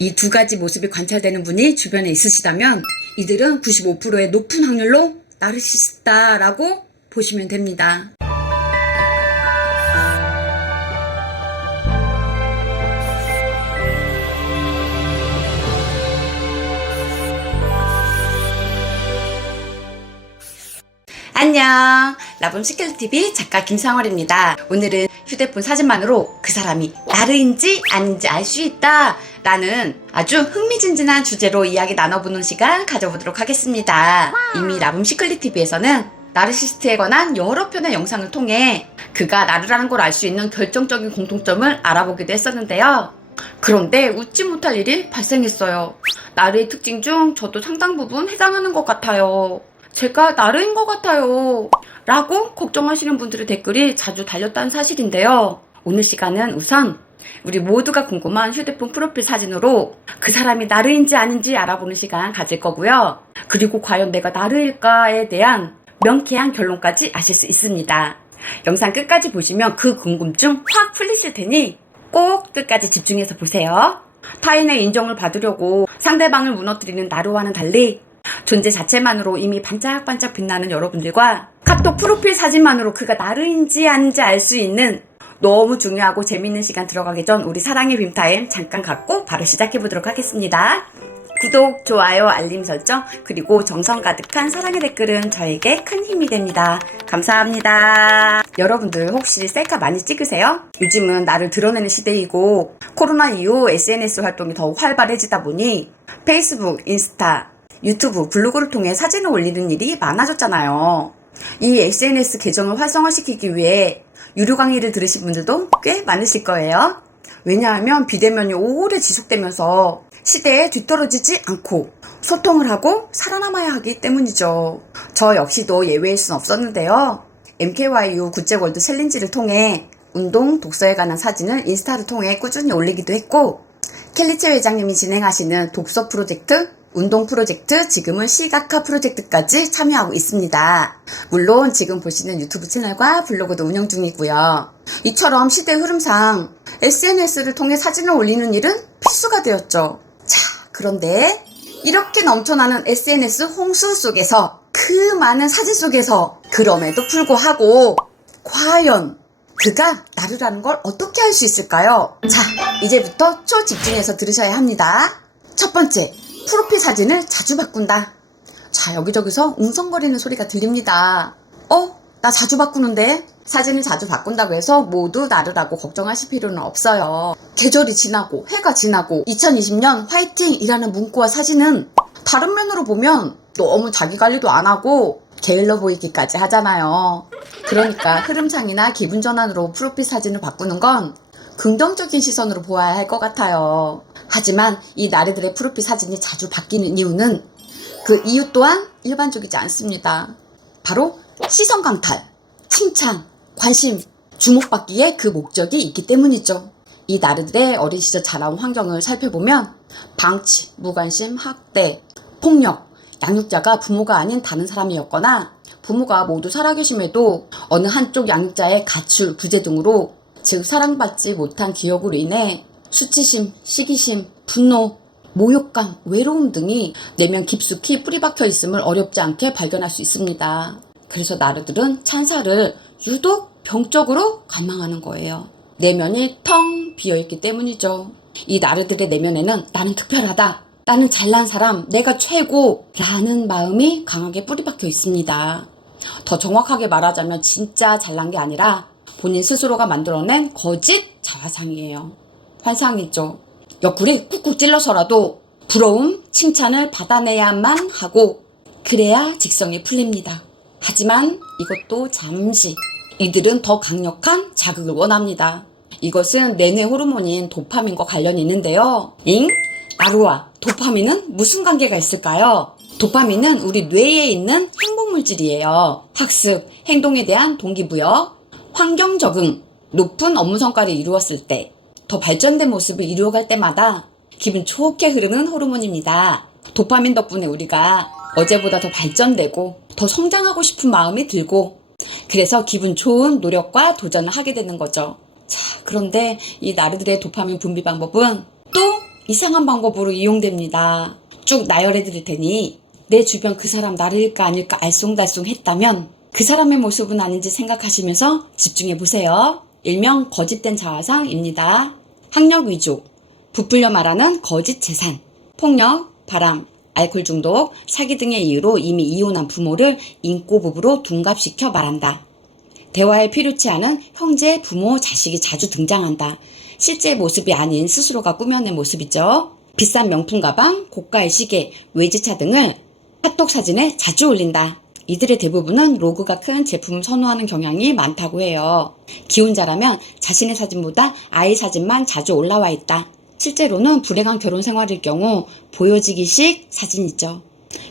이 두 가지 모습이 관찰되는 분이 주변에 있으시다면 이들은 95%의 높은 확률로 나르시시스트라고 보시면 됩니다. 안녕, 라붐시클TV 작가 김상월입니다. 오늘은 휴대폰 사진만으로 그 사람이 나르인지 아닌지 알 수 있다 라는 아주 흥미진진한 주제로 이야기 나눠보는 시간 가져보도록 하겠습니다. 이미 라붐시클TV에서는 나르시스트에 관한 여러 편의 영상을 통해 그가 나르라는 걸 알 수 있는 결정적인 공통점을 알아보기도 했었는데요. 그런데 웃지 못할 일이 발생했어요. 나르의 특징 중 저도 상당 부분 해당하는 것 같아요. 제가 나르인 것 같아요 라고 걱정하시는 분들의 댓글이 자주 달렸다는 사실인데요. 오늘 시간은 우선 우리 모두가 궁금한 휴대폰 프로필 사진으로 그 사람이 나르인지 아닌지 알아보는 시간 가질 거고요. 그리고 과연 내가 나르일까에 대한 명쾌한 결론까지 아실 수 있습니다. 영상 끝까지 보시면 그 궁금증 확 풀리실 테니 꼭 끝까지 집중해서 보세요. 타인의 인정을 받으려고 상대방을 무너뜨리는 나르와는 달리 존재 자체만으로 이미 반짝반짝 빛나는 여러분들과 카톡 프로필 사진만으로 그가 나르인지 아닌지 알 수 있는 너무 중요하고 재밌는 시간 들어가기 전 우리 사랑의 빔타임 잠깐 갖고 바로 시작해보도록 하겠습니다. 구독, 좋아요, 알림 설정, 그리고 정성 가득한 사랑의 댓글은 저에게 큰 힘이 됩니다. 감사합니다. 여러분들 혹시 셀카 많이 찍으세요? 요즘은 나를 드러내는 시대이고 코로나 이후 SNS 활동이 더욱 활발해지다 보니 페이스북, 인스타, 유튜브, 블로그를 통해 사진을 올리는 일이 많아졌잖아요. 이 SNS 계정을 활성화시키기 위해 유료 강의를 들으신 분들도 꽤 많으실 거예요. 왜냐하면 비대면이 오래 지속되면서 시대에 뒤떨어지지 않고 소통을 하고 살아남아야 하기 때문이죠. 저 역시도 예외일 순 없었는데요. MKYU 국제월드 챌린지를 통해 운동, 독서에 관한 사진을 인스타를 통해 꾸준히 올리기도 했고 켈리체 회장님이 진행하시는 독서 프로젝트, 운동 프로젝트, 지금은 시각화 프로젝트까지 참여하고 있습니다. 물론 지금 보시는 유튜브 채널과 블로그도 운영 중이고요. 이처럼 시대 흐름상 SNS를 통해 사진을 올리는 일은 필수가 되었죠. 자, 그런데 이렇게 넘쳐나는 SNS 홍수 속에서 그 많은 사진 속에서 그럼에도 불구하고 과연 그가 나르라는 걸 어떻게 알 수 있을까요? 자, 이제부터 초집중해서 들으셔야 합니다. 첫 번째, 프로필 사진을 자주 바꾼다. 자, 여기저기서 웅성거리는 소리가 들립니다. 나 자주 바꾸는데? 사진을 자주 바꾼다고 해서 모두 나르라고 걱정하실 필요는 없어요. 계절이 지나고 해가 지나고 2020년 화이팅이라는 문구와 사진은 다른 면으로 보면 너무 자기 관리도 안 하고 게을러 보이기까지 하잖아요. 그러니까 흐름상이나 기분 전환으로 프로필 사진을 바꾸는 건 긍정적인 시선으로 보아야 할 것 같아요. 하지만 이 나르들의 프로필 사진이 자주 바뀌는 이유는 그 이유 또한 일반적이지 않습니다. 바로 시선 강탈, 칭찬, 관심, 주목받기에 그 목적이 있기 때문이죠. 이 나르들의 어린 시절 자라온 환경을 살펴보면 방치, 무관심, 학대, 폭력, 양육자가 부모가 아닌 다른 사람이었거나 부모가 모두 살아계심에도 어느 한쪽 양육자의 가출, 부재 등으로 즉 사랑받지 못한 기억으로 인해 수치심, 시기심, 분노, 모욕감, 외로움 등이 내면 깊숙이 뿌리박혀 있음을 어렵지 않게 발견할 수 있습니다. 그래서 나르들은 찬사를 유독 병적으로 갈망하는 거예요. 내면이 텅 비어있기 때문이죠. 이 나르들의 내면에는 나는 특별하다, 나는 잘난 사람, 내가 최고 라는 마음이 강하게 뿌리박혀 있습니다. 더 정확하게 말하자면 진짜 잘난 게 아니라 본인 스스로가 만들어낸 거짓 자화상이에요. 환상이죠. 옆구리 꾹꾹 찔러서라도 부러움, 칭찬을 받아내야만 하고 그래야 직성이 풀립니다. 하지만 이것도 잠시 이들은 더 강력한 자극을 원합니다. 이것은 내뇌 호르몬인 도파민과 관련이 있는데요. 나르와 도파민은 무슨 관계가 있을까요? 도파민은 우리 뇌에 있는 행복물질이에요. 학습, 행동에 대한 동기부여, 환경 적응, 높은 업무 성과를 이루었을 때, 더 발전된 모습을 이루어갈 때마다 기분 좋게 흐르는 호르몬입니다. 도파민 덕분에 우리가 어제보다 더 발전되고 더 성장하고 싶은 마음이 들고 그래서 기분 좋은 노력과 도전을 하게 되는 거죠. 자, 그런데 이 나르들의 도파민 분비 방법은 또 이상한 방법으로 이용됩니다. 쭉 나열해 드릴 테니 내 주변 그 사람 나를까 아닐까 알쏭달쏭 했다면 그 사람의 모습은 아닌지 생각하시면서 집중해 보세요. 일명 거짓된 자화상입니다. 학력 위조, 부풀려 말하는 거짓 재산, 폭력, 바람, 알코올 중독, 사기 등의 이유로 이미 이혼한 부모를 인꼬부부로 둔갑시켜 말한다. 대화에 필요치 않은 형제, 부모, 자식이 자주 등장한다. 실제 모습이 아닌 스스로가 꾸며낸 모습이죠. 비싼 명품 가방, 고가의 시계, 외제차 등을 카톡 사진에 자주 올린다. 이들의 대부분은 로그가 큰 제품을 선호하는 경향이 많다고 해요. 기혼자라면 자신의 사진보다 아이 사진만 자주 올라와 있다. 실제로는 불행한 결혼 생활일 경우 보여지기식 사진이죠.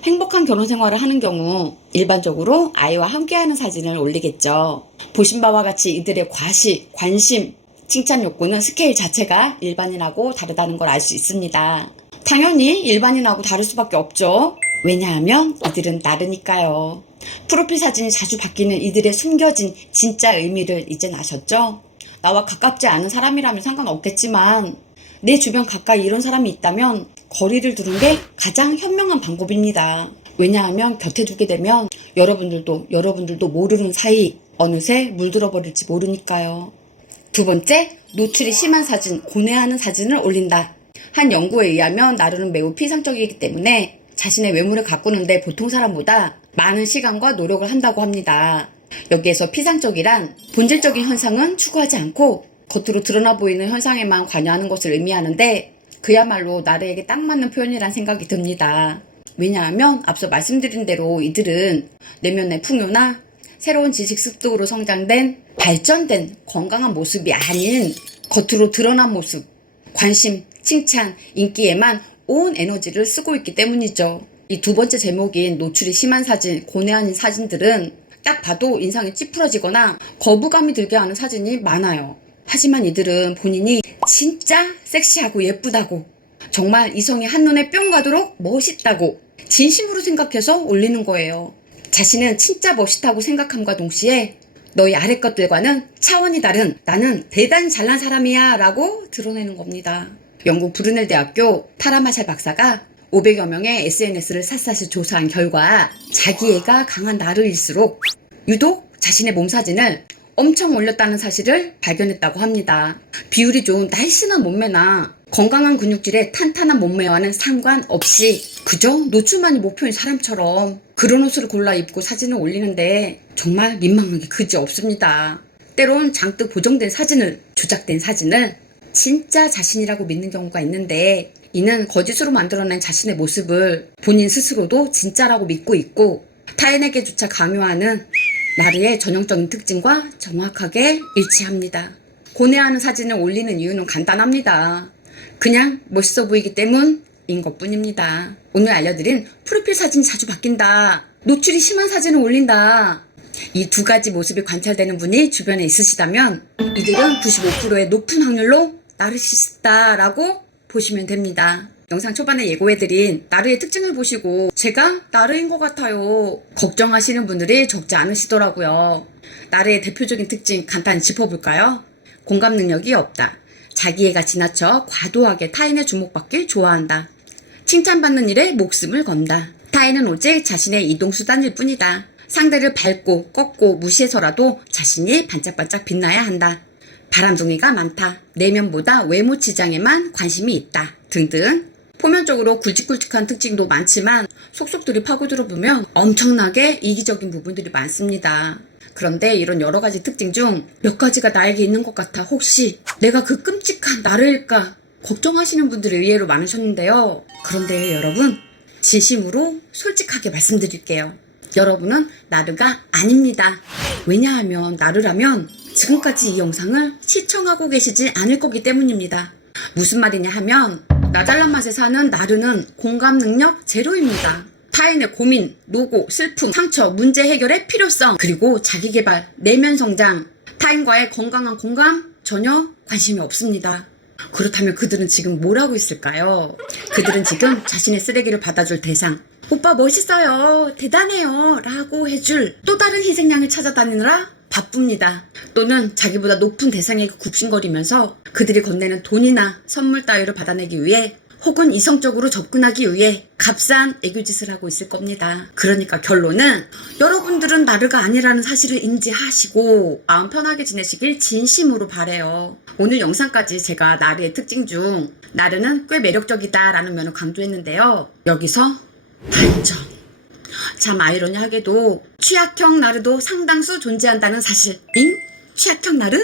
행복한 결혼 생활을 하는 경우 일반적으로 아이와 함께하는 사진을 올리겠죠. 보신 바와 같이 이들의 과시, 관심, 칭찬 욕구는 스케일 자체가 일반인하고 다르다는 걸 알 수 있습니다. 당연히 일반인하고 다를 수밖에 없죠. 왜냐하면 이들은 나르니까요. 프로필 사진이 자주 바뀌는 이들의 숨겨진 진짜 의미를 이젠 아셨죠? 나와 가깝지 않은 사람이라면 상관없겠지만 내 주변 가까이 이런 사람이 있다면 거리를 두는 게 가장 현명한 방법입니다. 왜냐하면 곁에 두게 되면 여러분들도 모르는 사이 어느새 물들어 버릴지 모르니까요. 두 번째, 노출이 심한 사진, 고뇌하는 사진을 올린다. 한 연구에 의하면 나르는 매우 피상적이기 때문에 자신의 외모를 가꾸는데 보통 사람보다 많은 시간과 노력을 한다고 합니다. 여기에서 피상적이란 본질적인 현상은 추구하지 않고 겉으로 드러나 보이는 현상에만 관여하는 것을 의미하는데 그야말로 나르에게 딱 맞는 표현이란 생각이 듭니다. 왜냐하면 앞서 말씀드린 대로 이들은 내면의 풍요나 새로운 지식 습득으로 성장된 발전된 건강한 모습이 아닌 겉으로 드러난 모습, 관심, 칭찬, 인기에만 온 에너지를 쓰고 있기 때문이죠. 이 두 번째 제목인 노출이 심한 사진, 고뇌한 사진들은 딱 봐도 인상이 찌푸러지거나 거부감이 들게 하는 사진이 많아요. 하지만 이들은 본인이 진짜 섹시하고 예쁘다고, 정말 이성이 한눈에 뿅 가도록 멋있다고 진심으로 생각해서 올리는 거예요. 자신은 진짜 멋있다고 생각함과 동시에 너희 아래 것들과는 차원이 다른 나는 대단히 잘난 사람이야 라고 드러내는 겁니다. 영국 브루넬 대학교 타라마샬 박사가 500여 명의 SNS를 샅샅이 조사한 결과 자기애가 강한 나르일수록 유독 자신의 몸 사진을 엄청 올렸다는 사실을 발견했다고 합니다. 비율이 좋은 날씬한 몸매나 건강한 근육질의 탄탄한 몸매와는 상관없이 그저 노출만이 목표인 사람처럼 그런 옷을 골라 입고 사진을 올리는데 정말 민망한 게 그지 없습니다. 때론 장뜩 보정된 사진을, 조작된 사진을 진짜 자신이라고 믿는 경우가 있는데 이는 거짓으로 만들어낸 자신의 모습을 본인 스스로도 진짜라고 믿고 있고 타인에게조차 강요하는 나르의 전형적인 특징과 정확하게 일치합니다. 고뇌하는 사진을 올리는 이유는 간단합니다. 그냥 멋있어 보이기 때문인 것뿐입니다. 오늘 알려드린 프로필 사진이 자주 바뀐다, 노출이 심한 사진을 올린다, 이 두 가지 모습이 관찰되는 분이 주변에 있으시다면 이들은 95%의 높은 확률로 나르시스트다라고 보시면 됩니다. 영상 초반에 예고해드린 나르의 특징을 보시고 제가 나르인 것 같아요 걱정하시는 분들이 적지 않으시더라고요. 나르의 대표적인 특징 간단히 짚어볼까요? 공감 능력이 없다. 자기애가 지나쳐 과도하게 타인의 주목받길 좋아한다. 칭찬받는 일에 목숨을 건다. 타인은 오직 자신의 이동수단일 뿐이다. 상대를 밟고 꺾고 무시해서라도 자신이 반짝반짝 빛나야 한다. 바람둥이가 많다. 내면보다 외모 치장에만 관심이 있다. 등등. 표면적으로 굵직굵직한 특징도 많지만 속속들이 파고들어보면 엄청나게 이기적인 부분들이 많습니다. 그런데 이런 여러 가지 특징 중 몇 가지가 나에게 있는 것 같아 혹시 내가 그 끔찍한 나르일까 걱정하시는 분들이 의외로 많으셨는데요. 그런데 여러분, 진심으로 솔직하게 말씀드릴게요. 여러분은 나르가 아닙니다. 왜냐하면 나르라면 지금까지 이 영상을 시청하고 계시지 않을 거기 때문입니다. 무슨 말이냐 하면 나 잘난 맛에 사는 나르는 공감 능력 제로입니다. 타인의 고민, 노고, 슬픔, 상처, 문제 해결의 필요성, 그리고 자기개발, 내면 성장, 타인과의 건강한 공감 전혀 관심이 없습니다. 그렇다면 그들은 지금 뭘 하고 있을까요? 그들은 지금 자신의 쓰레기를 받아줄 대상, 오빠 멋있어요, 대단해요 라고 해줄 또 다른 희생양을 찾아다니느라 바쁩니다. 또는 자기보다 높은 대상에게 굽신거리면서 그들이 건네는 돈이나 선물 따위를 받아내기 위해 혹은 이성적으로 접근하기 위해 값싼 애교짓을 하고 있을 겁니다. 그러니까 결론은 여러분들은 나르가 아니라는 사실을 인지하시고 마음 편하게 지내시길 진심으로 바래요. 오늘 영상까지 제가 나르의 특징 중 나르는 꽤 매력적이다 라는 면을 강조했는데요. 여기서 단정. 참 아이러니하게도 취약형 나르도 상당수 존재한다는 사실. 취약형 나르?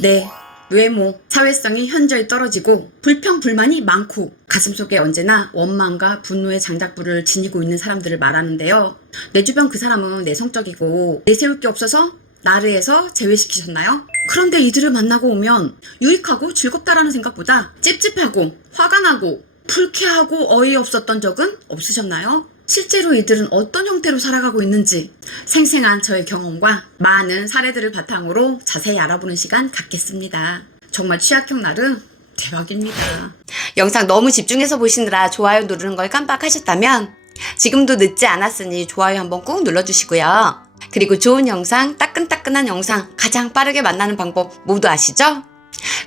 네. 외모, 사회성이 현저히 떨어지고 불평, 불만이 많고 가슴속에 언제나 원망과 분노의 장작불을 지니고 있는 사람들을 말하는데요. 내 주변 그 사람은 내성적이고 내세울 게 없어서 나르에서 제외시키셨나요? 그런데 이들을 만나고 오면 유익하고 즐겁다라는 생각보다 찝찝하고 화가 나고 불쾌하고 어이없었던 적은 없으셨나요? 실제로 이들은 어떤 형태로 살아가고 있는지 생생한 저의 경험과 많은 사례들을 바탕으로 자세히 알아보는 시간 갖겠습니다. 정말 취약형 나르 대박입니다. 영상 너무 집중해서 보시느라 좋아요 누르는 걸 깜빡하셨다면 지금도 늦지 않았으니 좋아요 한번 꾹 눌러주시고요. 그리고 좋은 영상, 따끈따끈한 영상 가장 빠르게 만나는 방법 모두 아시죠?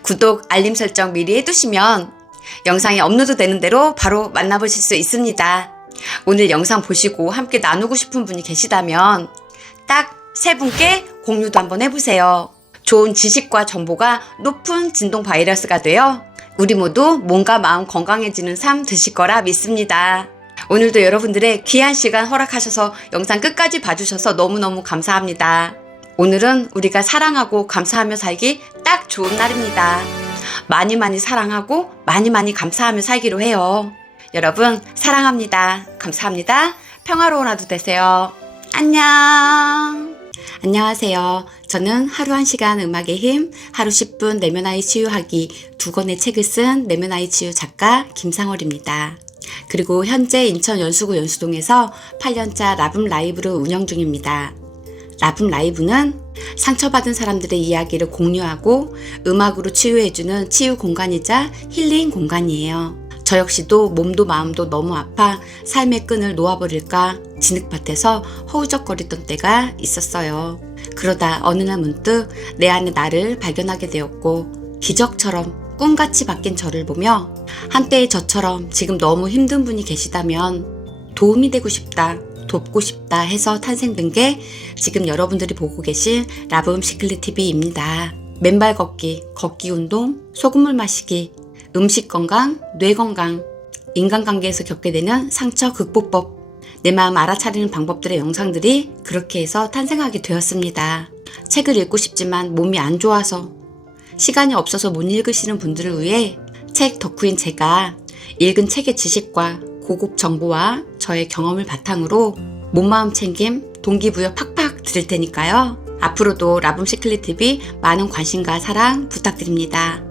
구독, 알림 설정 미리 해두시면 영상이 업로드 되는 대로 바로 만나보실 수 있습니다. 오늘 영상 보시고 함께 나누고 싶은 분이 계시다면 딱 3분께 공유도 한번 해보세요. 좋은 지식과 정보가 높은 진동 바이러스가 되어 우리 모두 몸과 마음 건강해지는 삶 되실 거라 믿습니다. 오늘도 여러분들의 귀한 시간 허락하셔서 영상 끝까지 봐주셔서 너무너무 감사합니다. 오늘은 우리가 사랑하고 감사하며 살기 딱 좋은 날입니다. 많이 많이 사랑하고 많이 많이 감사하며 살기로 해요. 여러분 사랑합니다. 감사합니다. 평화로운 하루 되세요. 안녕. 안녕하세요. 저는 하루 1시간 음악의 힘, 하루 10분 내면 아이 치유하기 2권의 책을 쓴 내면 아이 치유 작가 김상월입니다. 그리고 현재 인천 연수구 연수동에서 8년차 라붐 라이브를 운영 중입니다. 라붐 라이브는 상처받은 사람들의 이야기를 공유하고 음악으로 치유해주는 치유 공간이자 힐링 공간이에요. 저 역시도 몸도 마음도 너무 아파 삶의 끈을 놓아버릴까 진흙밭에서 허우적거리던 때가 있었어요. 그러다 어느 날 문득 내 안에 나를 발견하게 되었고 기적처럼 꿈같이 바뀐 저를 보며 한때의 저처럼 지금 너무 힘든 분이 계시다면 도움이 되고 싶다, 돕고 싶다 해서 탄생된 게 지금 여러분들이 보고 계신 라붐 시클릿 TV입니다. 맨발 걷기, 걷기 운동, 소금물 마시기, 음식 건강, 뇌 건강, 인간관계에서 겪게 되는 상처 극복법, 내 마음 알아차리는 방법들의 영상들이 그렇게 해서 탄생하게 되었습니다. 책을 읽고 싶지만 몸이 안 좋아서 시간이 없어서 못 읽으시는 분들을 위해 책 덕후인 제가 읽은 책의 지식과 고급 정보와 저의 경험을 바탕으로 몸마음 챙김, 동기부여 팍팍 드릴 테니까요. 앞으로도 라붐 시클릿 TV 많은 관심과 사랑 부탁드립니다.